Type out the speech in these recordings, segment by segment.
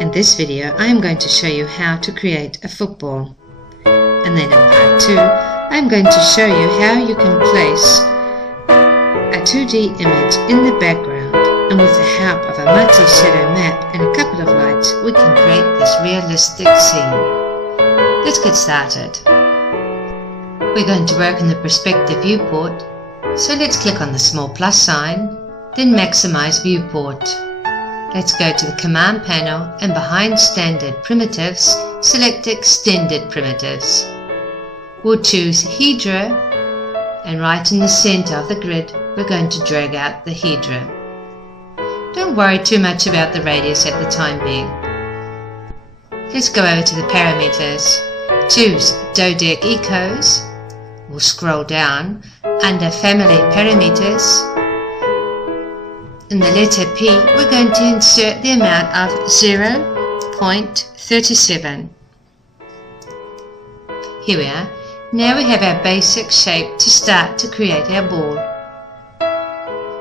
In this video, I am going to show you how to create a football. And then in part 2, I am going to show you how you can place a 2D image in the background, and with the help of a multi-shadow map and a couple of lights, we can create this realistic scene. Let's get started. We're going to work in the perspective viewport, so let's click on the small plus sign, then maximize viewport. Let's go to the command panel and behind standard primitives, select extended primitives. We'll choose Hydra, and right in the center of the grid we're going to drag out the Hydra. Don't worry too much about the radius at the time being. Let's go over to the parameters. Choose Dodec Ecos. We'll scroll down under Family Parameters. In the letter P, we're going to insert the amount of 0.37. Here we are. Now we have our basic shape to start to create our ball.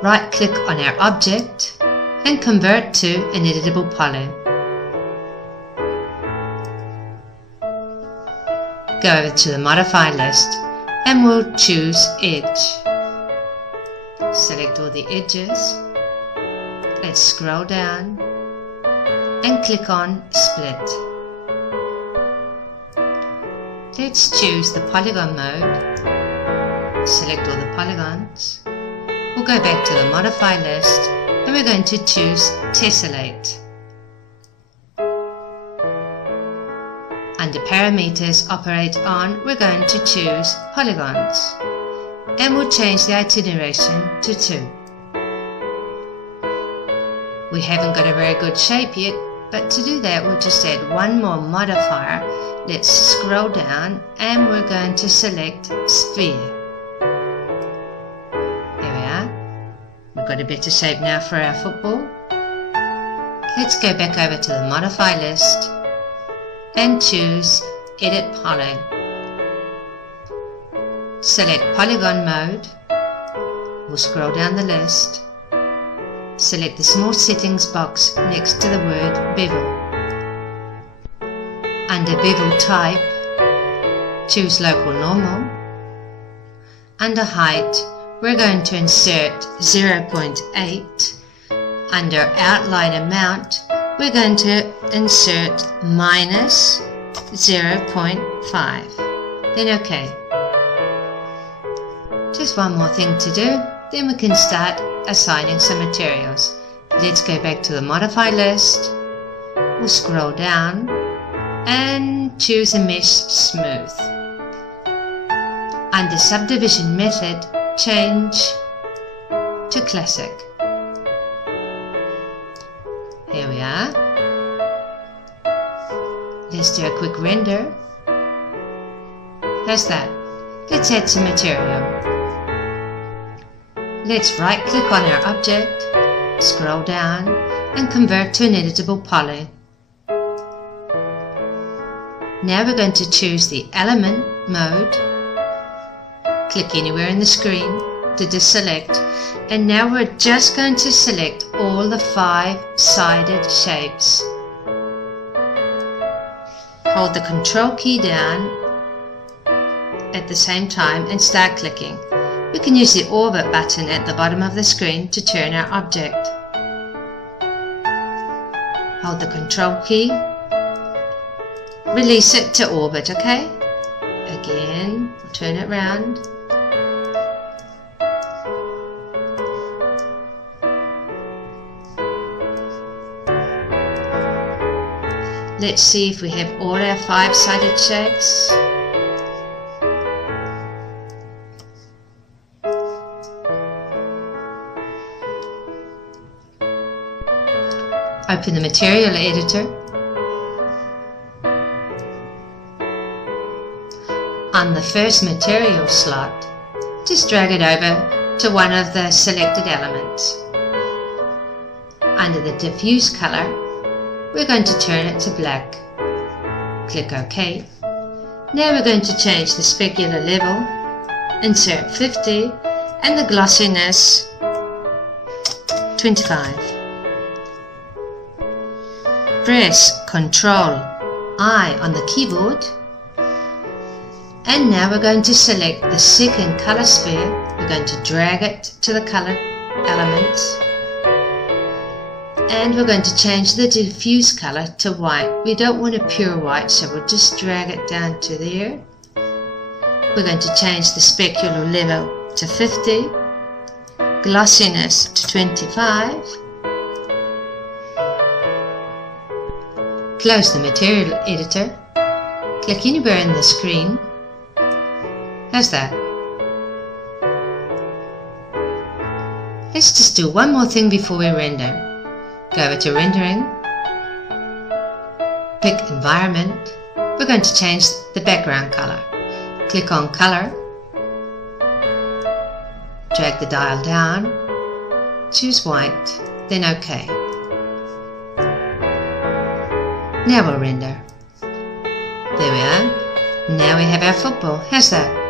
Right click on our object and convert to an editable poly. Go over to the modify list and we'll choose edge. Select all the edges. Let's scroll down and click on split. Let's choose the polygon mode. Select all the polygons. We'll go back to the modify list and we're going to choose tessellate. Under parameters operate on, we're going to choose polygons and we'll change the itineration to 2. We haven't got a very good shape yet, but to do that we'll just add one more modifier. Let's scroll down and we're going to select sphere. There we are. We've got a better shape now for our football. Let's go back over to the modify list and choose edit poly. Select polygon mode. We'll scroll down the list. Select the small settings box next to the word bevel. Under bevel type, choose local normal. Under height, we're going to insert 0.8. Under outline amount, we're going to insert minus 0.5. Then OK. Just one more thing to do, then we can start assigning some materials. Let's go back to the modify list. We'll scroll down and choose a mesh smooth. Under subdivision method, change to classic. Here we are. Let's do a quick render. How's that? Let's add some material. Let's right click on our object, scroll down and convert to an editable poly. Now we're going to choose the element mode, click anywhere in the screen to deselect, and now we're just going to select all the 5-sided shapes. Hold the control key down at the same time and start clicking. We can use the orbit button at the bottom of the screen to turn our object. Hold the control key, release it to orbit, okay? Again, we'll turn it round. Let's see if we have all our 5-sided shapes. Open the material editor. On the first material slot, just drag it over to one of the selected elements. Under the diffuse color, we're going to turn it to black. Click OK. Now we're going to change the specular level, insert 50, and the glossiness 25. Press Ctrl I on the keyboard. And now we're going to select the second color sphere. We're going to drag it to the color elements. And we're going to change the diffuse color to white. We don't want a pure white, so we'll just drag it down to there. We're going to change the specular level to 50, glossiness to 25. Close the material editor. Click anywhere in the screen. How's that? Let's just do one more thing before we render. Go over to rendering, pick environment. We're going to change the background color. Click on color, drag the dial down, choose white, then OK. Now we'll render. There we are. Now we have our football. How's that?